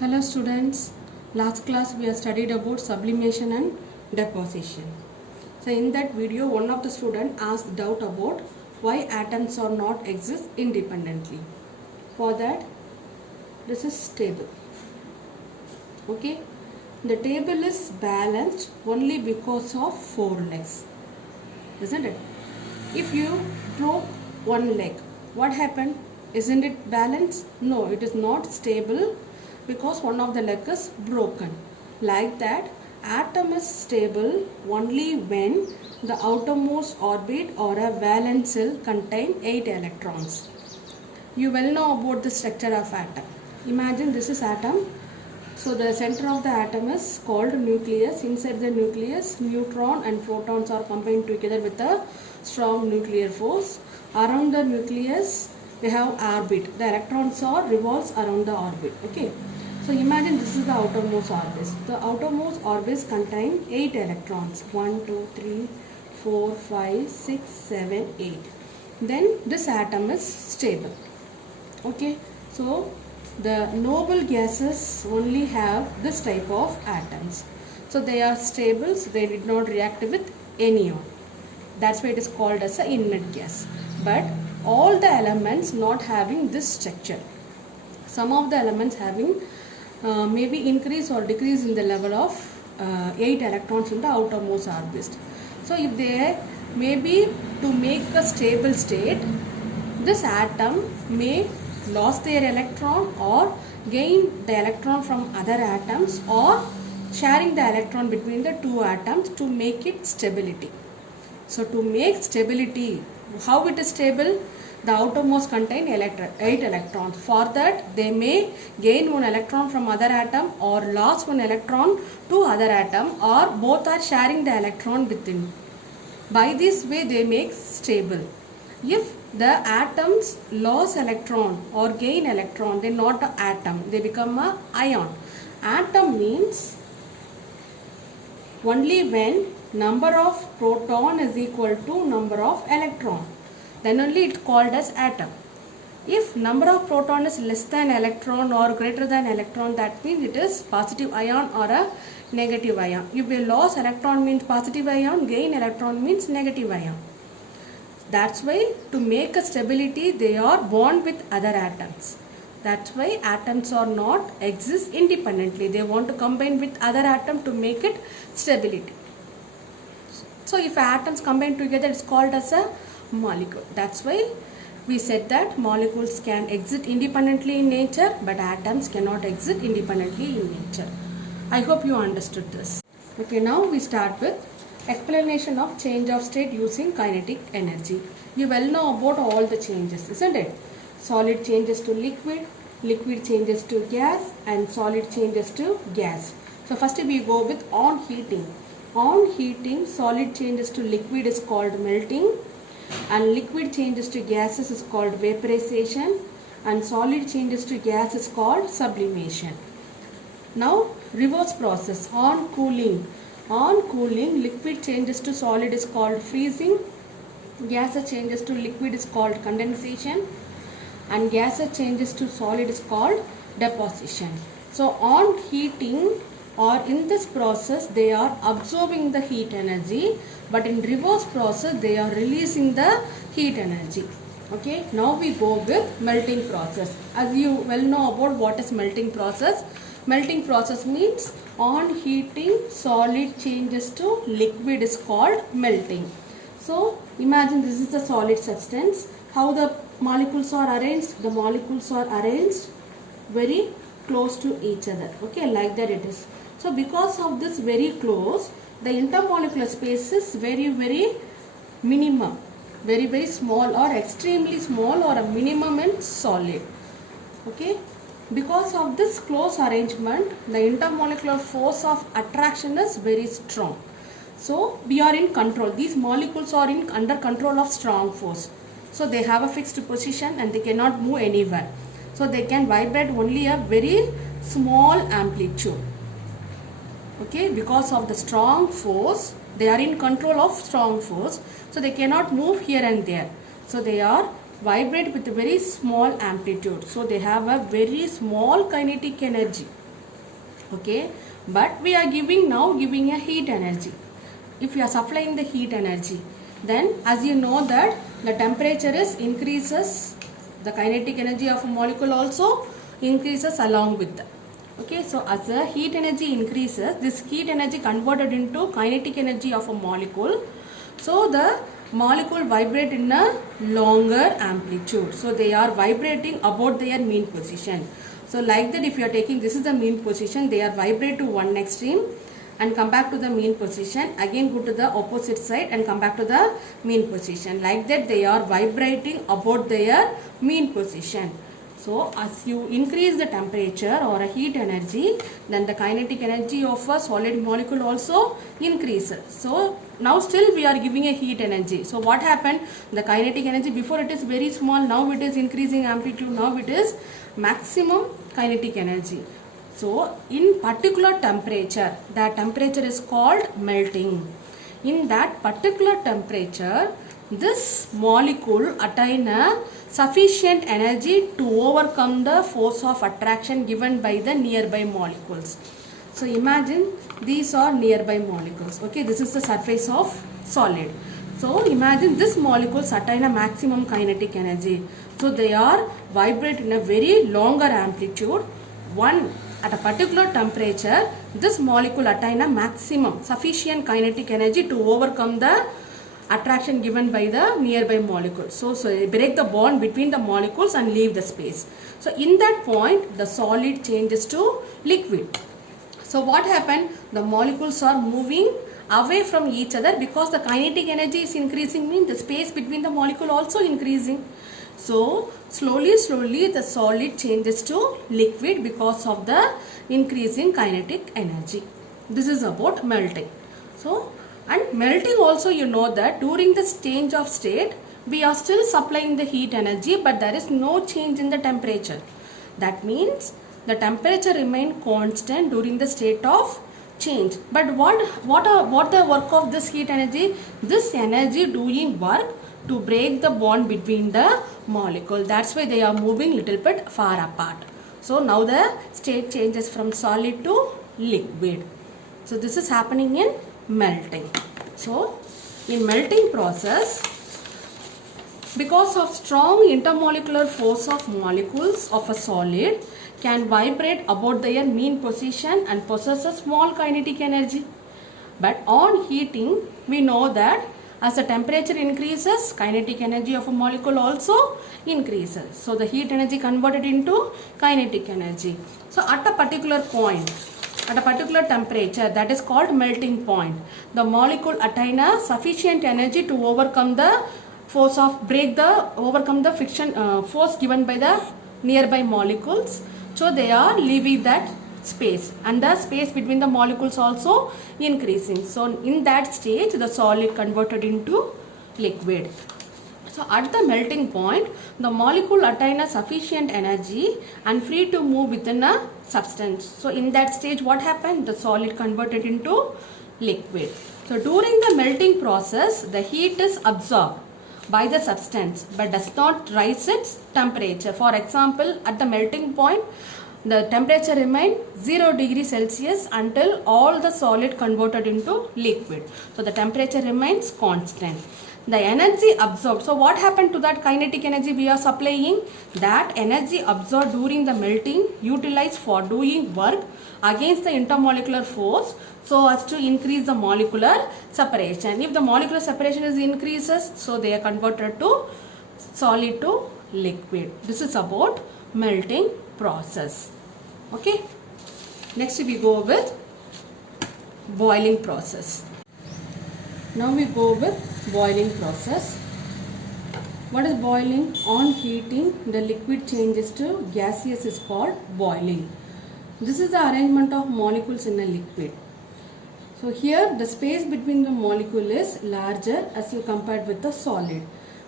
Hello students, last class we have studied about sublimation and deposition. So in that video one of the students asked doubt about why atoms are not exist independently. For that this is table. Okay, the table is balanced only because of 4 legs, isn't it? If you broke one leg, what happened? Isn't it balanced? No, it is not stable because one of the leg is broken. Like that, atom is stable only when the outermost orbit or a valence shell contain 8 electrons. You well know about the structure of atom. Imagine this is atom. So the center of the atom is called nucleus. Inside the nucleus, neutron and protons are combined together with a strong nuclear force. Around the nucleus, we have orbit. The electrons are revolves around the orbit. Okay. So imagine this is the outermost orbit. The outermost orbits contain 8 electrons. 1, 2, 3, 4, 5, 6, 7, 8. Then this atom is stable. Okay. So the noble gases only have this type of atoms. So they are stable, so they did not react with any one. That's why it is called as an inert gas. But all the elements not having this structure. Some of the elements having maybe increase or decrease in the level of 8 electrons in the outermost orbit. So if they maybe to make a stable state, this atom may lose their electron or gain the electron from other atoms or sharing the electron between the two atoms to make it stability. So to make stability, how it is stable? The outermost contain 8 electrons. For that they may gain one electron from other atom or lose one electron to other atom, or both are sharing the electron within. By this way they make stable. If the atoms lose electron or gain electron, they not an atom, they become a ion. Atom means only when number of proton is equal to number of electron, then only it called as atom. If number of proton is less than electron or greater than electron, that means it is positive ion or a negative ion. If we lose electron means positive ion, gain electron means negative ion. That's why to make a stability they are bond with other atoms. That's why atoms are not exist independently. They want to combine with other atom to make it stability. So if atoms combine together, it's called as a molecule. That's why we said that molecules can exist independently in nature, but atoms cannot exist independently in nature. I hope you understood this. Okay, now we start with explanation of change of state using kinetic energy. You well know about all the changes, isn't it? Solid changes to liquid, liquid changes to gas, and solid changes to gas. So first we go with on heating. On heating, solid changes to liquid is called melting, and liquid changes to gases is called vaporization, and solid changes to gas is called sublimation. Now reverse process, on cooling. On cooling, liquid changes to solid is called freezing, gases changes to liquid is called condensation, and gases changes to solid is called deposition. So on heating or in this process they are absorbing the heat energy, but in reverse process they are releasing the heat energy. Okay, now we go with melting process. As you well know about what is melting process. Melting process means on heating solid changes to liquid is called melting. So imagine this is the solid substance. How the molecules are arranged? The molecules are arranged very close to each other. Okay, like that it is. So because of this very close, the intermolecular space is very minimum, very small or extremely small or a minimum in solid. Okay, because of this close arrangement, the intermolecular force of attraction is very strong. So we are in control. These molecules are under control of strong force. So they have a fixed position and they cannot move anywhere. So they can vibrate only a very small amplitude. Okay, because of the strong force, they are in control of strong force. So they cannot move here and there. So they are vibrate with a very small amplitude. So they have a very small kinetic energy. Okay, but we are giving a heat energy. If you are supplying the heat energy, then as you know that the temperature is increases, the kinetic energy of a molecule also increases along with that. Okay, so as the heat energy increases, this heat energy converted into kinetic energy of a molecule. So the molecule vibrate in a longer amplitude. So they are vibrating about their mean position. So like that, if you are taking, this is the mean position, they are vibrate to one extreme and come back to the mean position, again go to the opposite side and come back to the mean position. Like that, they are vibrating about their mean position. So as you increase the temperature or a heat energy, then the kinetic energy of a solid molecule also increases. So now still we are giving a heat energy. So what happened? The kinetic energy, before it is very small, now it is increasing amplitude, now it is maximum kinetic energy. So in particular temperature, that temperature is called melting. In that particular temperature, this molecule attain a sufficient energy to overcome the force of attraction given by the nearby molecules. So imagine these are nearby molecules. Okay, this is the surface of solid. So imagine this molecules attain a maximum kinetic energy. So they are vibrate in a very longer amplitude. At a particular temperature, this molecule attain a maximum sufficient kinetic energy to overcome the attraction given by the nearby molecules. So break the bond between the molecules and leave the space. So in that point, the solid changes to liquid. So what happened? The molecules are moving away from each other because the kinetic energy is increasing, means the space between the molecule also increasing. So slowly the solid changes to liquid because of the increasing kinetic energy. This is about melting. So and melting also, you know that during this change of state, we are still supplying the heat energy, but there is no change in the temperature. That means the temperature remain constant during the state of change. But what the work of this heat energy? This energy doing work to break the bond between the molecule. That's why they are moving little bit far apart. So now the state changes from solid to liquid. So this is happening in melting. So in melting process, because of strong intermolecular force of molecules of a solid can vibrate about their mean position and possess a small kinetic energy. But on heating, we know that as the temperature increases, kinetic energy of a molecule also increases. So the heat energy converted into kinetic energy. So at a particular point, at a particular temperature, that is called melting point, the molecule attain a sufficient energy to overcome the force of overcome the friction force given by the nearby molecules. So they are leaving that space and the space between the molecules also increasing. So in that stage, the solid converted into liquid. So at the melting point, the molecule attain a sufficient energy and free to move within a substance. So in that stage, what happened? The solid converted into liquid. So during the melting process, the heat is absorbed by the substance but does not rise its temperature. For example, at the melting point, the temperature remains 0 degree Celsius until all the solid converted into liquid. So the temperature remains constant. The energy absorbed. So what happened to that kinetic energy we are supplying? That energy absorbed during the melting utilized for doing work against the intermolecular force so as to increase the molecular separation. If the molecular separation is increases, so they are converted to solid to liquid. This is about melting process. Okay. Next we go with boiling process. Now we go with boiling process. What is boiling? On heating, the liquid changes to gaseous is called boiling. This is the arrangement of molecules in a liquid. So here the space between the molecule is larger as you compared with the solid.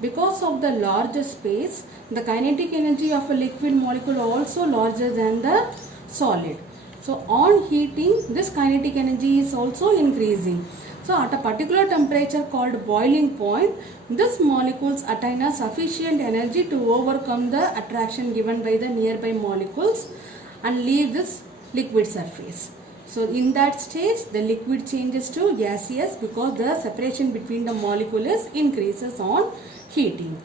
Because of the larger space, the kinetic energy of a liquid molecule also larger than the solid. So on heating, this kinetic energy is also increasing. So at a particular temperature called boiling point, this molecules attain a sufficient energy to overcome the attraction given by the nearby molecules and leave this liquid surface. So in that stage the liquid changes to gaseous because the separation between the molecule is increases on heating.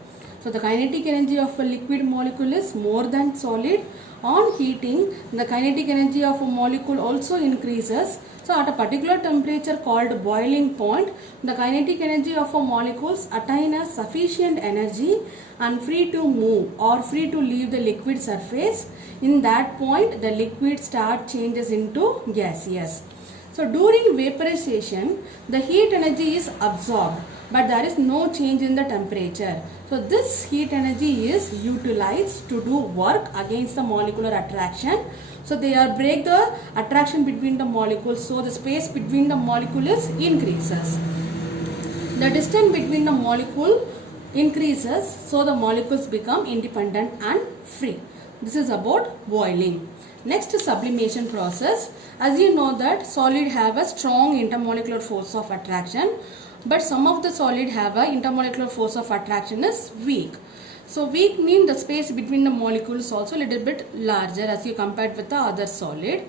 So the kinetic energy of a liquid molecule is more than solid. On heating, the kinetic energy of a molecule also increases. So at a particular temperature called boiling point, the kinetic energy of a molecules attain a sufficient energy and free to move or free to leave the liquid surface. In that point, the liquid start changes into gaseous. So during vaporization, the heat energy is absorbed, but there is no change in the temperature. So this heat energy is utilized to do work against the molecular attraction. So they are break the attraction between the molecules. So the space between the molecules increases. The distance between the molecule increases. So the molecules become independent and free. This is about boiling. Next, sublimation process. As you know that solid have a strong intermolecular force of attraction, but some of the solid have a intermolecular force of attraction is weak. So weak means the space between the molecules also a little bit larger as you compared with the other solid.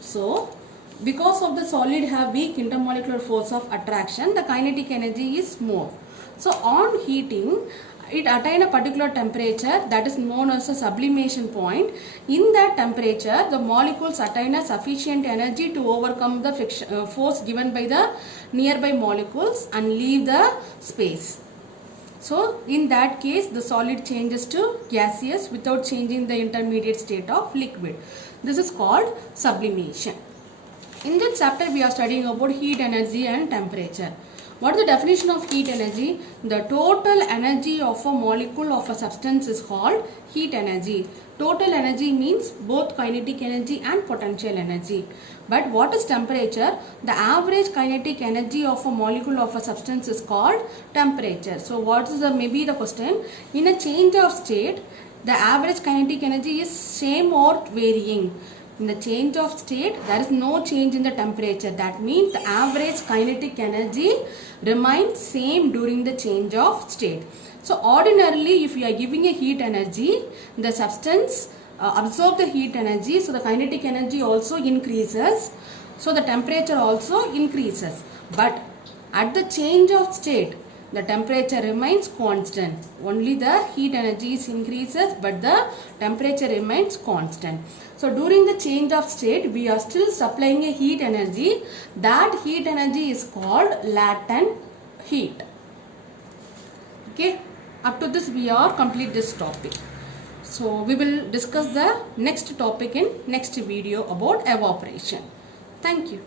So because of the solid have weak intermolecular force of attraction, the kinetic energy is more. So on heating, it attain a particular temperature that is known as a sublimation point. In that temperature, the molecules attain a sufficient energy to overcome the friction, force given by the nearby molecules and leave the space. So in that case, the solid changes to gaseous without changing the intermediate state of liquid. This is called sublimation. In this chapter, we are studying about heat energy and temperature. What is the definition of heat energy? The total energy of a molecule of a substance is called heat energy. Total energy means both kinetic energy and potential energy. But what is temperature? The average kinetic energy of a molecule of a substance is called temperature. So what is maybe the question? In a change of state, the average kinetic energy is same or varying. In the change of state, there is no change in the temperature. That means the average kinetic energy remains same during the change of state. So ordinarily, if you are giving a heat energy, the substance absorb the heat energy. So the kinetic energy also increases. So the temperature also increases. But at the change of state, the temperature remains constant. Only the heat energy increases, but the temperature remains constant. So during the change of state, we are still supplying a heat energy. That heat energy is called latent heat. Okay, up to this we are complete this topic. So we will discuss the next topic in next video about evaporation. Thank you.